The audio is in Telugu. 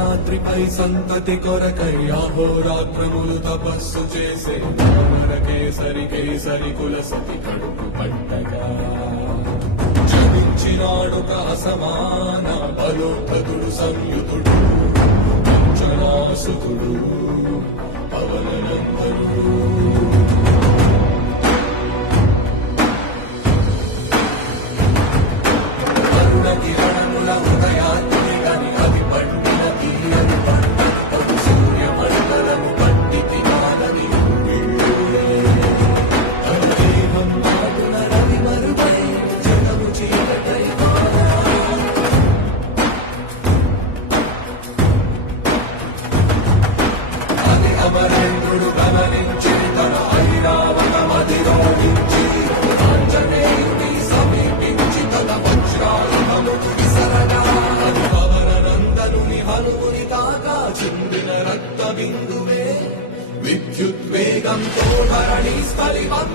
అంజనాద్రిపై సంతతి కొరకై అహోరాత్రములు తపస్సు చేసే అమర కేసరి కేసరి కుల సతి కడుపు పట్టగా జనించినాడు సమాన బలోధతుడు సంయుతుడు అంజనాసుతుడు పవననందనుడు అమరేంద్రుడు గమనించి తన ఐరావతమధిరోహించి ఆంజనేయుని సమీపించి తన వజ్రాయుధము విసరగా పవననందనుని హనుముని తాగా చిందిన రక్త బిందువే విద్యుద్వేగంతో ధరణి స్థలి